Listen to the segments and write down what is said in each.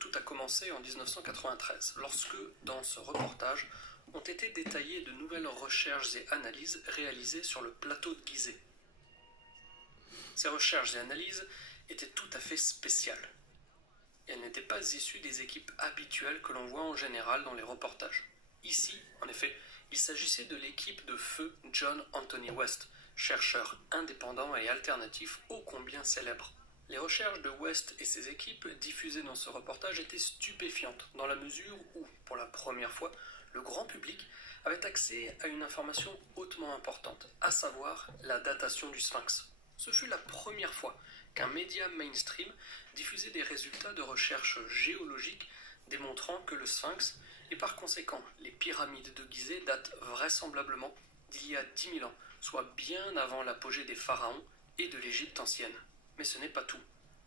tout a commencé en 1993, lorsque, dans ce reportage, ont été détaillées de nouvelles recherches et analyses réalisées sur le plateau de Gizeh. Ces recherches et analyses étaient tout à fait spéciales. Et elles n'étaient pas issues des équipes habituelles que l'on voit en général dans les reportages. Ici, en effet, il s'agissait de l'équipe de feu John Anthony West, chercheur indépendant et alternatif ô combien célèbre. Les recherches de West et ses équipes diffusées dans ce reportage étaient stupéfiantes, dans la mesure où, pour la première fois, le grand public avait accès à une information hautement importante, à savoir la datation du Sphinx. Ce fut la première fois qu'un média mainstream diffusait des résultats de recherches géologiques démontrant que le Sphinx, et par conséquent les pyramides de Gizeh, datent vraisemblablement d'il y a 10 000 ans, soit bien avant l'apogée des pharaons et de l'Égypte ancienne. Mais ce n'est pas tout.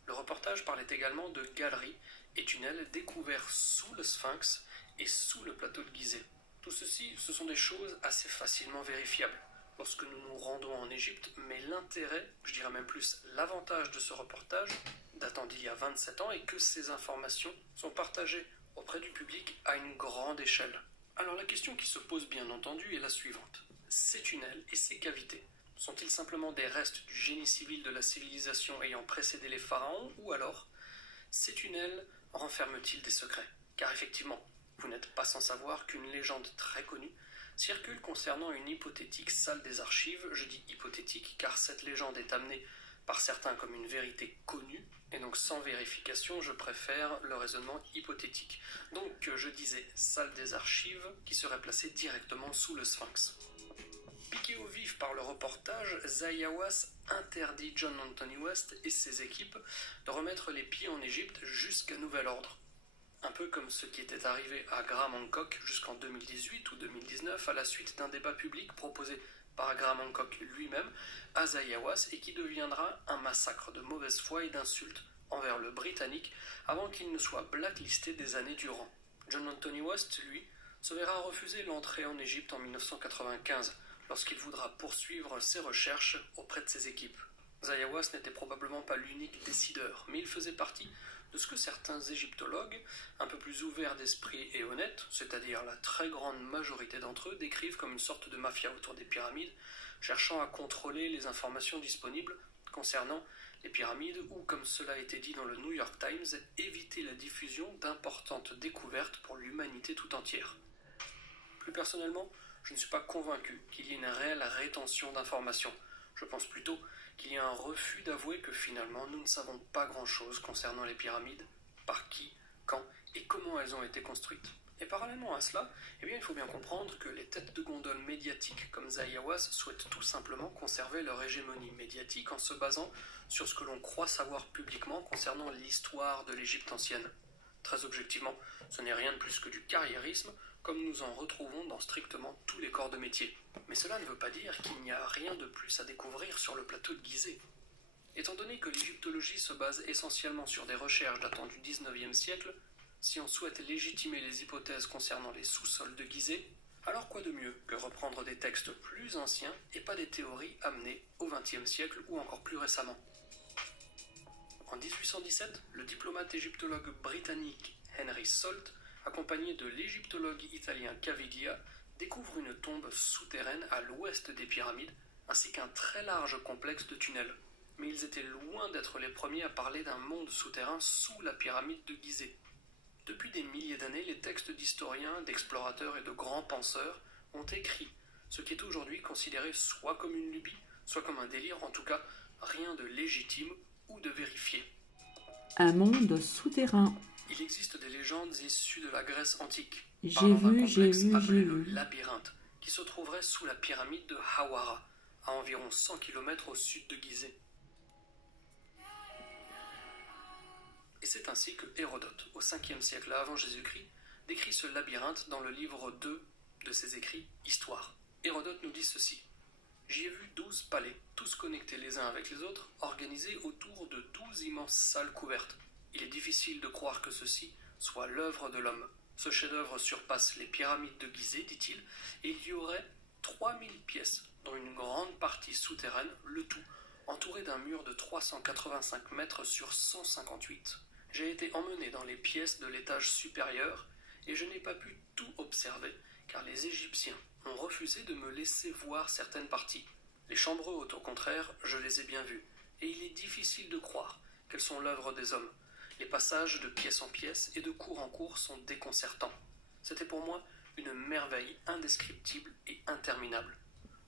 Le reportage parlait également de galeries et tunnels découverts sous le Sphinx et sous le plateau de Gizeh. Tout ceci, ce sont des choses assez facilement vérifiables lorsque nous nous rendons en Égypte, mais l'intérêt, je dirais même plus l'avantage de ce reportage, datant d'il y a 27 ans, est que ces informations sont partagées auprès du public à une grande échelle. Alors la question qui se pose bien entendu est la suivante. Ces tunnels et ces cavités sont-ils simplement des restes du génie civil de la civilisation ayant précédé les pharaons, ou alors ces tunnels renferment-ils des secrets? Car effectivement, vous n'êtes pas sans savoir qu'une légende très connue circule concernant une hypothétique salle des archives. Je dis hypothétique car cette légende est amenée par certains comme une vérité connue, et donc sans vérification, je préfère le raisonnement hypothétique. Donc je disais salle des archives qui serait placée directement sous le Sphinx. Piqué au vif par le reportage, Zahi Hawass interdit John Anthony West et ses équipes de remettre les pieds en Égypte jusqu'à nouvel ordre. Un peu comme ce qui était arrivé à Graham Hancock jusqu'en 2018 ou 2019 à la suite d'un débat public proposé par Graham Hancock lui-même à Zahi Hawass et qui deviendra un massacre de mauvaise foi et d'insultes envers le Britannique avant qu'il ne soit blacklisté des années durant. John Anthony West, lui, se verra refuser l'entrée en Égypte en 1995 lorsqu'il voudra poursuivre ses recherches auprès de ses équipes. Zahi Hawass n'était probablement pas l'unique décideur, mais il faisait partie de ce que certains égyptologues, un peu plus ouverts d'esprit et honnêtes, c'est-à-dire la très grande majorité d'entre eux, décrivent comme une sorte de mafia autour des pyramides, cherchant à contrôler les informations disponibles concernant les pyramides ou, comme cela a été dit dans le New York Times, éviter la diffusion d'importantes découvertes pour l'humanité tout entière. Plus personnellement, je ne suis pas convaincu qu'il y ait une réelle rétention d'informations. Je pense plutôt qu'il y a un refus d'avouer que finalement nous ne savons pas grand-chose concernant les pyramides, par qui, quand et comment elles ont été construites. Et parallèlement à cela, il faut bien comprendre que les têtes de gondole médiatiques comme Zahi Hawass souhaitent tout simplement conserver leur hégémonie médiatique en se basant sur ce que l'on croit savoir publiquement concernant l'histoire de l'Égypte ancienne. Très objectivement, ce n'est rien de plus que du carriérisme, comme nous en retrouvons dans strictement tous les corps de métier. Mais cela ne veut pas dire qu'il n'y a rien de plus à découvrir sur le plateau de Gizeh. Étant donné que l'égyptologie se base essentiellement sur des recherches datant du XIXe siècle, si on souhaite légitimer les hypothèses concernant les sous-sols de Gizeh, alors quoi de mieux que reprendre des textes plus anciens et pas des théories amenées au XXe siècle ou encore plus récemment. En 1817, le diplomate égyptologue britannique Henry Salt, accompagné de l'égyptologue italien Caviglia, découvre une tombe souterraine à l'ouest des pyramides, ainsi qu'un très large complexe de tunnels. Mais ils étaient loin d'être les premiers à parler d'un monde souterrain sous la pyramide de Gizeh. Depuis des milliers d'années, les textes d'historiens, d'explorateurs et de grands penseurs ont écrit ce qui est aujourd'hui considéré soit comme une lubie, soit comme un délire, en tout cas rien de légitime ou de vérifié. Un monde souterrain. Il existe des légendes issues de la Grèce antique, J'ai vu. le labyrinthe, qui se trouverait sous la pyramide de Hawara, à environ 100 km au sud de Gizeh. Et c'est ainsi que Hérodote, au 5e siècle avant Jésus-Christ, décrit ce labyrinthe dans le livre 2 de ses écrits Histoire. Hérodote nous dit ceci. J'y ai vu 12 palais, tous connectés les uns avec les autres, organisés autour de 12 immenses salles couvertes. Il est difficile de croire que ceci soit l'œuvre de l'homme. Ce chef-d'œuvre surpasse les pyramides de Gizeh, dit-il, et il y aurait 3000 pièces, dont une grande partie souterraine, le tout entouré d'un mur de 385 mètres sur 158. J'ai été emmené dans les pièces de l'étage supérieur et je n'ai pas pu tout observer car les Égyptiens ont refusé de me laisser voir certaines parties. Les chambres hautes, au contraire, je les ai bien vues et il est difficile de croire qu'elles sont l'œuvre des hommes. Les passages de pièce en pièce et de cour en cour sont déconcertants. C'était pour moi une merveille indescriptible et interminable.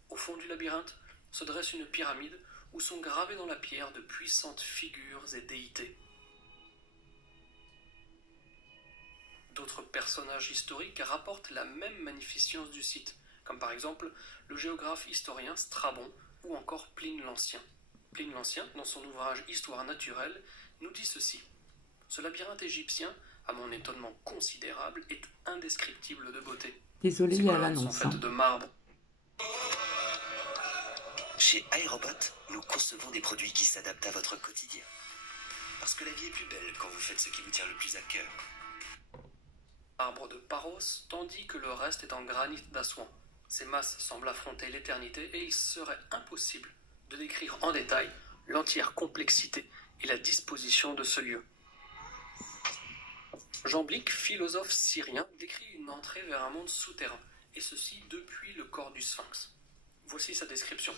Au fond du labyrinthe se dresse une pyramide où sont gravées dans la pierre de puissantes figures et déités. D'autres personnages historiques rapportent la même magnificence du site, comme par exemple le géographe historien Strabon ou encore Pline l'Ancien. Pline l'Ancien, dans son ouvrage Histoire naturelle, nous dit ceci. Ce labyrinthe égyptien, à mon étonnement considérable, est indescriptible de beauté. Désolé, Ces il y a colonnes sont l'annonce. faites de marbre. Chez iRobot, nous concevons des produits qui s'adaptent à votre quotidien. Parce que la vie est plus belle quand vous faites ce qui vous tient le plus à cœur. Marbre de Paros, tandis que le reste est en granit d'Assouan. Ces masses semblent affronter l'éternité et il serait impossible de décrire en détail l'entière complexité et la disposition de ce lieu. Jean Blic, philosophe syrien, décrit une entrée vers un monde souterrain, et ceci depuis le corps du Sphinx. Voici sa description.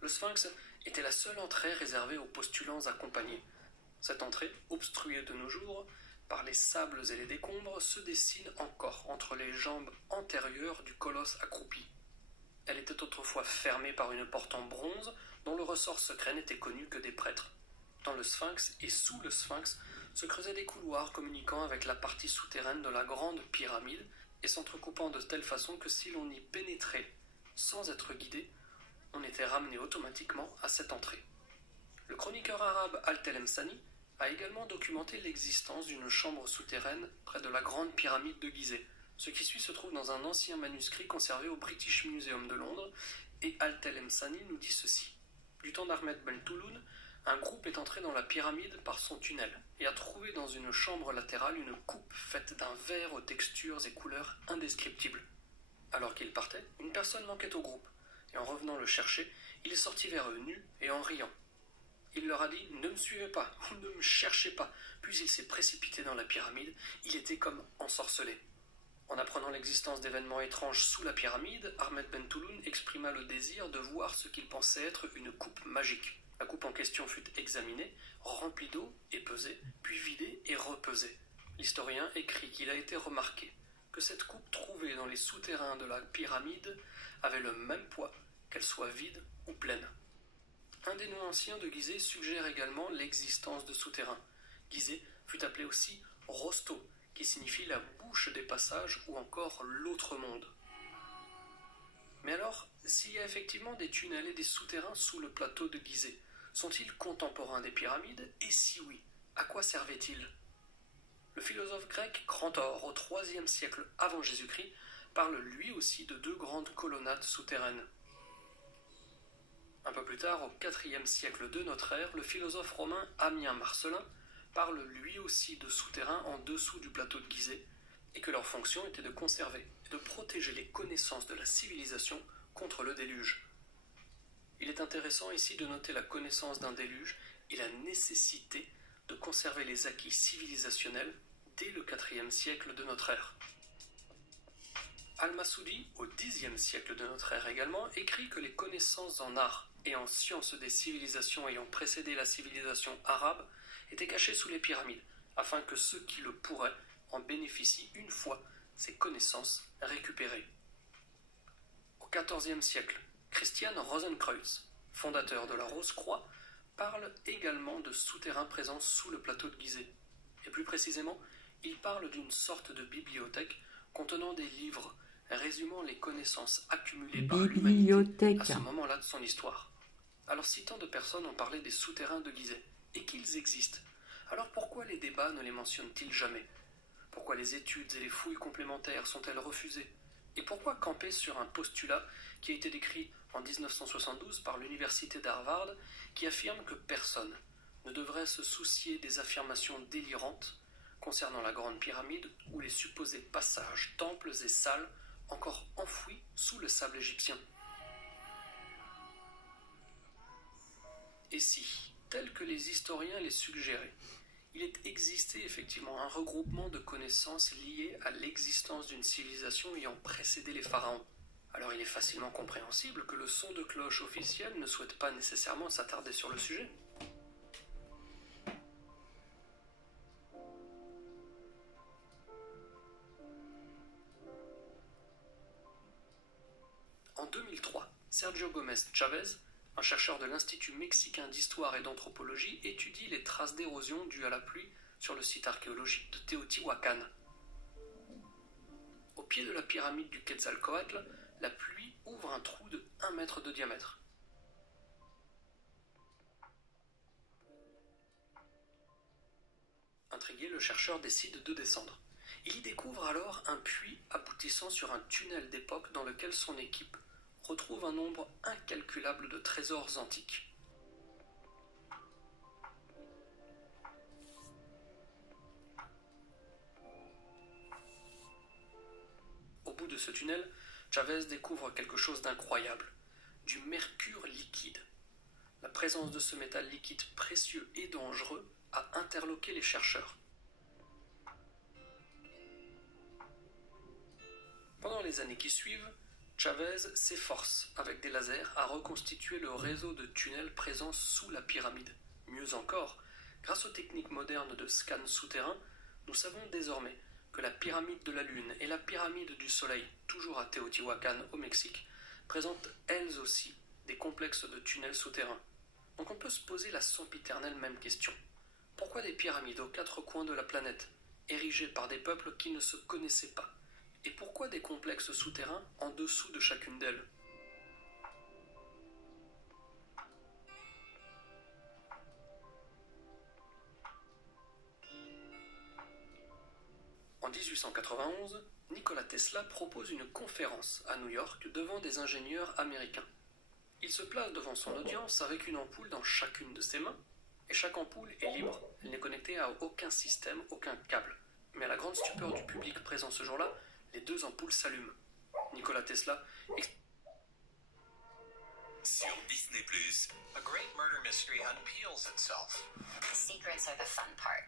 Le Sphinx était la seule entrée réservée aux postulants accompagnés. Cette entrée, obstruée de nos jours par les sables et les décombres, se dessine encore entre les jambes antérieures du colosse accroupi. Elle était autrefois fermée par une porte en bronze dont le ressort secret n'était connu que des prêtres. Dans le Sphinx et sous le Sphinx se creusaient des couloirs communiquant avec la partie souterraine de la grande pyramide et s'entrecoupant de telle façon que si l'on y pénétrait sans être guidé, on était ramené automatiquement à cette entrée. Le chroniqueur arabe Al-Telemsani a également documenté l'existence d'une chambre souterraine près de la grande pyramide de Gizeh. Ce qui suit se trouve dans un ancien manuscrit conservé au British Museum de Londres, et Al-Telemsani nous dit ceci. Du temps d'Ahmed Ben Touloun, un groupe est entré dans la pyramide par son tunnel et a trouvé dans une chambre latérale une coupe faite d'un verre aux textures et couleurs indescriptibles. Alors qu'il partait, une personne manquait au groupe, et en revenant le chercher, il est sorti vers eux nu et en riant. Il leur a dit « Ne me suivez pas, ne me cherchez pas », puis il s'est précipité dans la pyramide, il était comme ensorcelé. En apprenant l'existence d'événements étranges sous la pyramide, Ahmed Ben Touloun exprima le désir de voir ce qu'il pensait être une coupe magique. La coupe en question fut examinée, remplie d'eau et pesée, puis vidée et repesée. L'historien écrit qu'il a été remarqué que cette coupe trouvée dans les souterrains de la pyramide avait le même poids, qu'elle soit vide ou pleine. Un des noms anciens de Gizeh suggère également l'existence de souterrains. Gizeh fut appelé aussi Rosto, qui signifie la bouche des passages ou encore l'autre monde. Mais alors, s'il y a effectivement des tunnels et des souterrains sous le plateau de Gizeh, sont-ils contemporains des pyramides? Et si oui, à quoi servaient-ils? Le philosophe grec Crantor, au IIIe siècle avant Jésus-Christ, parle lui aussi de deux grandes colonnades souterraines. Un peu plus tard, au IVe siècle de notre ère, le philosophe romain Ammien Marcellin parle lui aussi de souterrains en dessous du plateau de Gizeh, et que leur fonction était de conserver et de protéger les connaissances de la civilisation contre le déluge. Il est intéressant ici de noter la connaissance d'un déluge et la nécessité de conserver les acquis civilisationnels dès le IVe siècle de notre ère. Al-Masoudi, au Xe siècle de notre ère également, écrit que les connaissances en art et en sciences des civilisations ayant précédé la civilisation arabe étaient cachées sous les pyramides, afin que ceux qui le pourraient en bénéficient une fois ces connaissances récupérées. Au XIVe siècle, Christian Rosenkreuz, fondateur de la Rose-Croix, parle également de souterrains présents sous le plateau de Gizeh. Et plus précisément, il parle d'une sorte de bibliothèque contenant des livres résumant les connaissances accumulées par l'humanité à ce moment-là de son histoire. Alors si tant de personnes ont parlé des souterrains de Gizeh, et qu'ils existent, alors pourquoi les débats ne les mentionnent-ils jamais? Pourquoi les études et les fouilles complémentaires sont-elles refusées? Et pourquoi camper sur un postulat qui a été décrit en 1972 par l'université d'Harvard, qui affirme que personne ne devrait se soucier des affirmations délirantes concernant la Grande Pyramide ou les supposés passages, temples et salles encore enfouis sous le sable égyptien? Et si, tel que les historiens les suggéraient, Il existait effectivement un regroupement de connaissances liées à l'existence d'une civilisation ayant précédé les pharaons. Alors il est facilement compréhensible que le son de cloche officiel ne souhaite pas nécessairement s'attarder sur le sujet. En 2003, Sergio Gómez Chávez, un chercheur de l'Institut mexicain d'histoire et d'anthropologie, étudie les traces d'érosion dues à la pluie sur le site archéologique de Teotihuacan. Au pied de la pyramide du Quetzalcoatl, la pluie ouvre un trou de 1 mètre de diamètre. Intrigué, le chercheur décide de descendre. Il y découvre alors un puits aboutissant sur un tunnel d'époque dans lequel son équipe retrouve un nombre incalculable de trésors antiques. Au bout de ce tunnel, Chávez découvre quelque chose d'incroyable, du mercure liquide. La présence de ce métal liquide précieux et dangereux a interloqué les chercheurs. Pendant les années qui suivent, Chávez s'efforce, avec des lasers, à reconstituer le réseau de tunnels présents sous la pyramide. Mieux encore, grâce aux techniques modernes de scan souterrain, nous savons désormais que la pyramide de la Lune et la pyramide du Soleil, toujours à Teotihuacan au Mexique, présentent elles aussi des complexes de tunnels souterrains. Donc on peut se poser la sempiternelle même question. Pourquoi des pyramides aux 4 coins de la planète, érigées par des peuples qui ne se connaissaient pas? Et pourquoi des complexes souterrains en dessous de chacune d'elles? En 1891, Nikola Tesla propose une conférence à New York devant des ingénieurs américains. Il se place devant son audience avec une ampoule dans chacune de ses mains, et chaque ampoule est libre, elle n'est connectée à aucun système, aucun câble. Mais à la grande stupeur du public présent ce jour-là, les 2 ampoules s'allument. Nikola Tesla Sur Disney+. A great murder mystery unpeels itself. Secrets are the fun part.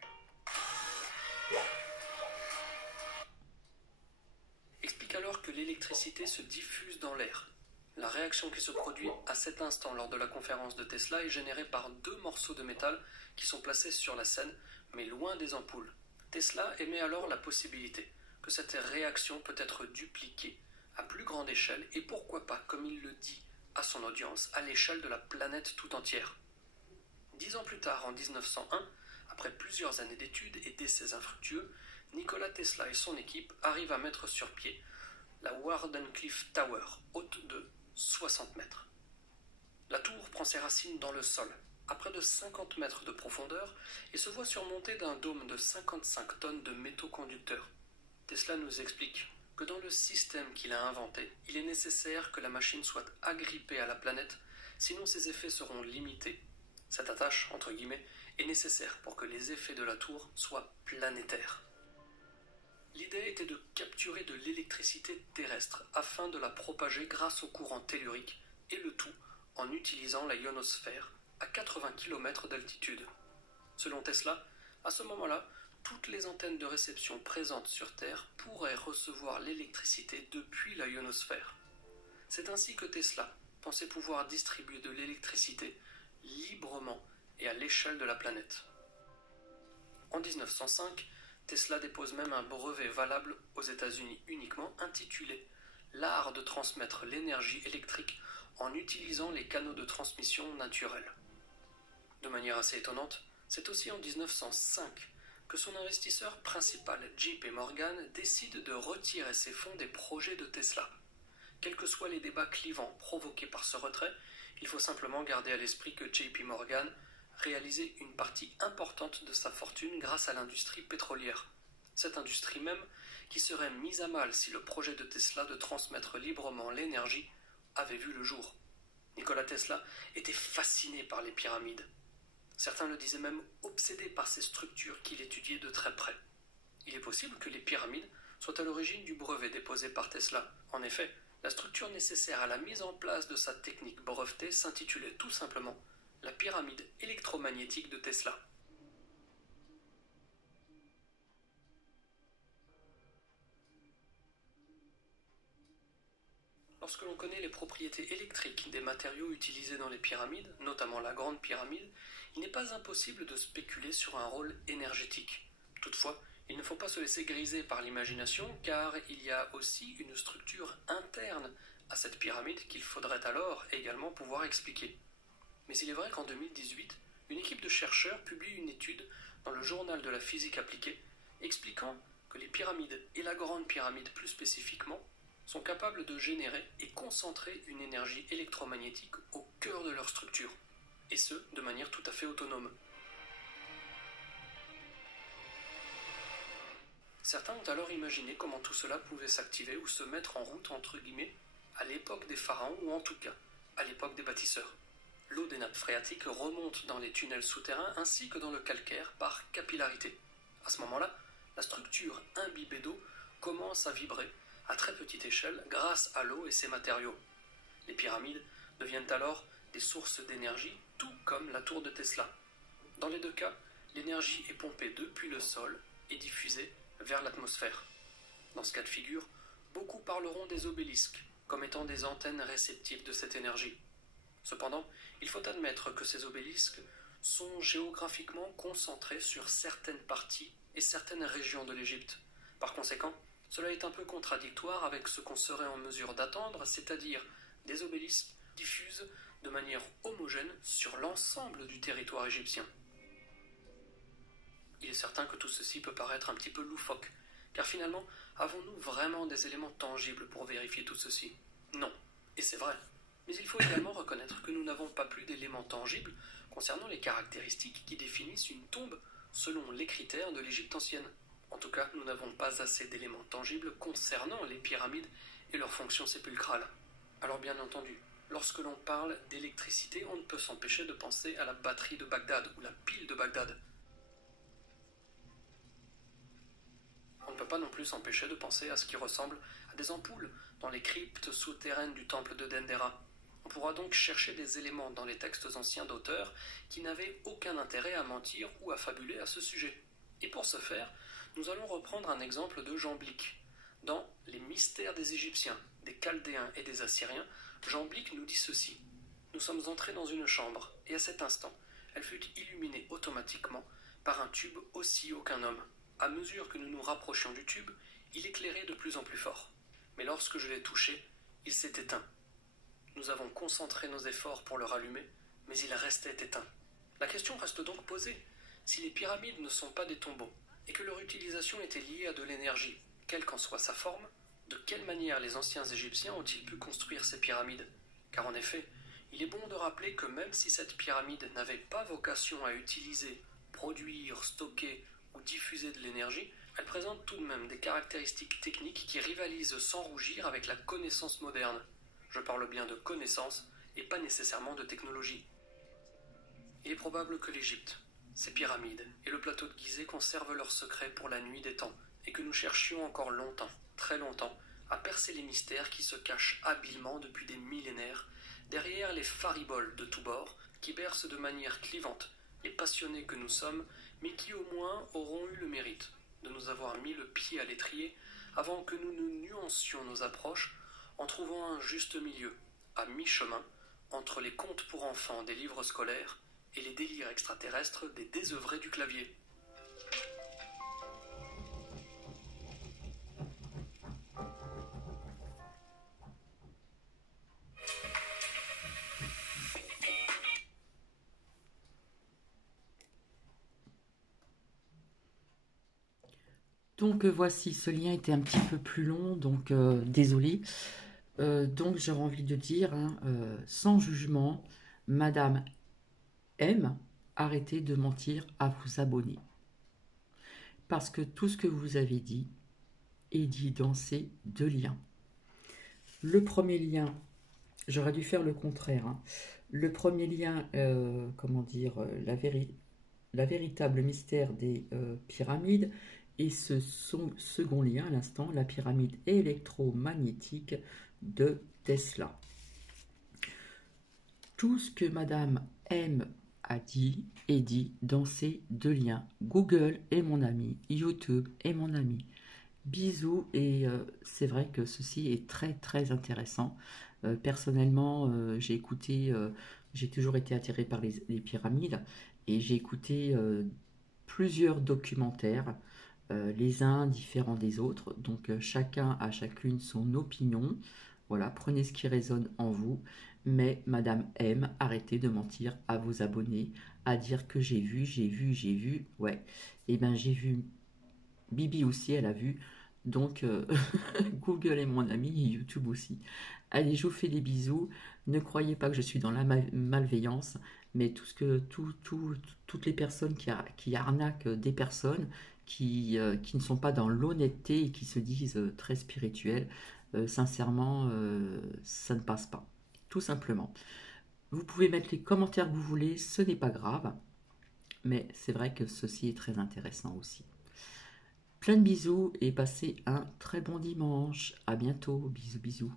explique alors que l'électricité se diffuse dans l'air. La réaction qui se produit à cet instant lors de la conférence de Tesla est générée par 2 morceaux de métal qui sont placés sur la scène, mais loin des ampoules. Tesla émet alors la possibilité que cette réaction peut être dupliquée à plus grande échelle et pourquoi pas, comme il le dit à son audience, à l'échelle de la planète tout entière. 10 ans plus tard, en 1901, après plusieurs années d'études et d'essais infructueux, Nikola Tesla et son équipe arrivent à mettre sur pied la Wardenclyffe Tower, haute de 60 mètres. La tour prend ses racines dans le sol, à près de 50 mètres de profondeur, et se voit surmontée d'un dôme de 55 tonnes de métaux conducteurs. Tesla nous explique que dans le système qu'il a inventé, il est nécessaire que la machine soit agrippée à la planète, sinon ses effets seront limités. Cette attache, entre guillemets, est nécessaire pour que les effets de la tour soient planétaires. L'idée était de capturer de l'électricité terrestre afin de la propager grâce au courant tellurique, et le tout en utilisant la ionosphère à 80 km d'altitude. Selon Tesla, à ce moment-là, toutes les antennes de réception présentes sur Terre pourraient recevoir l'électricité depuis la ionosphère. C'est ainsi que Tesla pensait pouvoir distribuer de l'électricité librement et à l'échelle de la planète. En 1905, Tesla dépose même un brevet valable aux États-Unis uniquement intitulé « L'art de transmettre l'énergie électrique en utilisant les canaux de transmission naturels ». De manière assez étonnante, c'est aussi en 1905 que son investisseur principal, JP Morgan, décide de retirer ses fonds des projets de Tesla. Quels que soient les débats clivants provoqués par ce retrait, il faut simplement garder à l'esprit que JP Morgan réalisait une partie importante de sa fortune grâce à l'industrie pétrolière. Cette industrie même qui serait mise à mal si le projet de Tesla de transmettre librement l'énergie avait vu le jour. Nikola Tesla était fasciné par les pyramides. Certains le disaient même obsédé par ces structures qu'il étudiait de très près. Il est possible que les pyramides soient à l'origine du brevet déposé par Tesla. En effet, la structure nécessaire à la mise en place de sa technique brevetée s'intitulait tout simplement la pyramide électromagnétique de Tesla. lorsque l'on connaît les propriétés électriques des matériaux utilisés dans les pyramides, notamment la Grande Pyramide, il n'est pas impossible de spéculer sur un rôle énergétique. Toutefois, il ne faut pas se laisser griser par l'imagination, car il y a aussi une structure interne à cette pyramide qu'il faudrait alors également pouvoir expliquer. Mais il est vrai qu'en 2018, une équipe de chercheurs publie une étude dans le journal de la physique appliquée, expliquant que les pyramides, et la Grande Pyramide plus spécifiquement, sont capables de générer et concentrer une énergie électromagnétique au cœur de leur structure, et ce, de manière tout à fait autonome. Certains ont alors imaginé comment tout cela pouvait s'activer ou se mettre en route, entre guillemets, à l'époque des pharaons, ou en tout cas, à l'époque des bâtisseurs. L'eau des nappes phréatiques remonte dans les tunnels souterrains ainsi que dans le calcaire par capillarité. À ce moment-là, la structure imbibée d'eau commence à vibrer à très petite échelle grâce à l'eau et ses matériaux. Les pyramides deviennent alors des sources d'énergie, tout comme la tour de Tesla. Dans les deux cas, l'énergie est pompée depuis le sol et diffusée vers l'atmosphère. Dans ce cas de figure, beaucoup parleront des obélisques comme étant des antennes réceptives de cette énergie. Cependant, il faut admettre que ces obélisques sont géographiquement concentrés sur certaines parties et certaines régions de l'Égypte. Par conséquent, cela est un peu contradictoire avec ce qu'on serait en mesure d'attendre, c'est-à-dire des obélisques diffusent de manière homogène sur l'ensemble du territoire égyptien. Il est certain que tout ceci peut paraître un petit peu loufoque, car finalement, avons-nous vraiment des éléments tangibles pour vérifier tout ceci? Non, et c'est vrai. Mais il faut également reconnaître que nous n'avons pas plus d'éléments tangibles concernant les caractéristiques qui définissent une tombe selon les critères de l'Égypte ancienne. En tout cas, nous n'avons pas assez d'éléments tangibles concernant les pyramides et leurs fonctions sépulcrales. Alors bien entendu, lorsque l'on parle d'électricité, on ne peut s'empêcher de penser à la batterie de Bagdad ou la pile de Bagdad. On ne peut pas non plus s'empêcher de penser à ce qui ressemble à des ampoules dans les cryptes souterraines du temple de Dendera. On pourra donc chercher des éléments dans les textes anciens d'auteurs qui n'avaient aucun intérêt à mentir ou à fabuler à ce sujet. Et pour ce faire, nous allons reprendre un exemple de Jamblique. Dans Les mystères des Égyptiens, des Chaldéens et des Assyriens, Jamblique nous dit ceci. Nous sommes entrés dans une chambre, et à cet instant, elle fut illuminée automatiquement par un tube aussi haut qu'un homme. À mesure que nous nous rapprochions du tube, il éclairait de plus en plus fort. Mais lorsque je l'ai touché, il s'est éteint. Nous avons concentré nos efforts pour le rallumer, mais il restait éteint. La question reste donc posée. Si les pyramides ne sont pas des tombeaux, et que leur utilisation était liée à de l'énergie, quelle qu'en soit sa forme, de quelle manière les anciens Égyptiens ont-ils pu construire ces pyramides? Car en effet, il est bon de rappeler que même si cette pyramide n'avait pas vocation à utiliser, produire, stocker ou diffuser de l'énergie, elle présente tout de même des caractéristiques techniques qui rivalisent sans rougir avec la connaissance moderne. Je parle bien de connaissance et pas nécessairement de technologie. Il est probable que l'Égypte, ses pyramides et le plateau de Gizeh conservent leurs secrets pour la nuit des temps et que nous cherchions encore longtemps, très longtemps, à percer les mystères qui se cachent habilement depuis des millénaires derrière les fariboles de tous bords qui bercent de manière clivante les passionnés que nous sommes, mais qui au moins auront eu le mérite de nous avoir mis le pied à l'étrier avant que nous nous nuancions nos approches en trouvant un juste milieu, à mi-chemin, entre les contes pour enfants des livres scolaires et les délires extraterrestres des désœuvrés du clavier. Donc voici, ce lien était un petit peu plus long, donc désolé. Donc j'aurais envie de dire, sans jugement, Madame M, arrêtez de mentir à vos abonnés. Parce que tout ce que vous avez dit est dit dans ces deux liens. Le premier lien, j'aurais dû faire le contraire. Le premier lien, la véritable mystère des pyramides. Et ce second lien, à l'instant, la pyramide électromagnétique de Tesla. Tout ce que Madame M a dit est dit dans ces deux liens. Google est mon ami, YouTube est mon ami. Bisous, et c'est vrai que ceci est très très intéressant. Personnellement, j'ai écouté, j'ai toujours été attirée par les pyramides et j'ai écouté plusieurs documentaires, les uns différents des autres. Donc chacun a chacune son opinion. Voilà, prenez ce qui résonne en vous. Mais Madame M, arrêtez de mentir à vos abonnés, à dire que j'ai vu, j'ai vu, j'ai vu. Ouais, et ben j'ai vu. Bibi aussi, elle a vu. Donc, Google est mon ami et YouTube aussi. Allez, je vous fais des bisous. Ne croyez pas que je suis dans la malveillance, mais toutes les personnes qui arnaquent des personnes, qui ne sont pas dans l'honnêteté et qui se disent très spirituelles, sincèrement, ça ne passe pas. Tout simplement. Vous pouvez mettre les commentaires que vous voulez, ce n'est pas grave, mais c'est vrai que ceci est très intéressant aussi. Plein de bisous et passez un très bon dimanche. À bientôt. Bisous, bisous.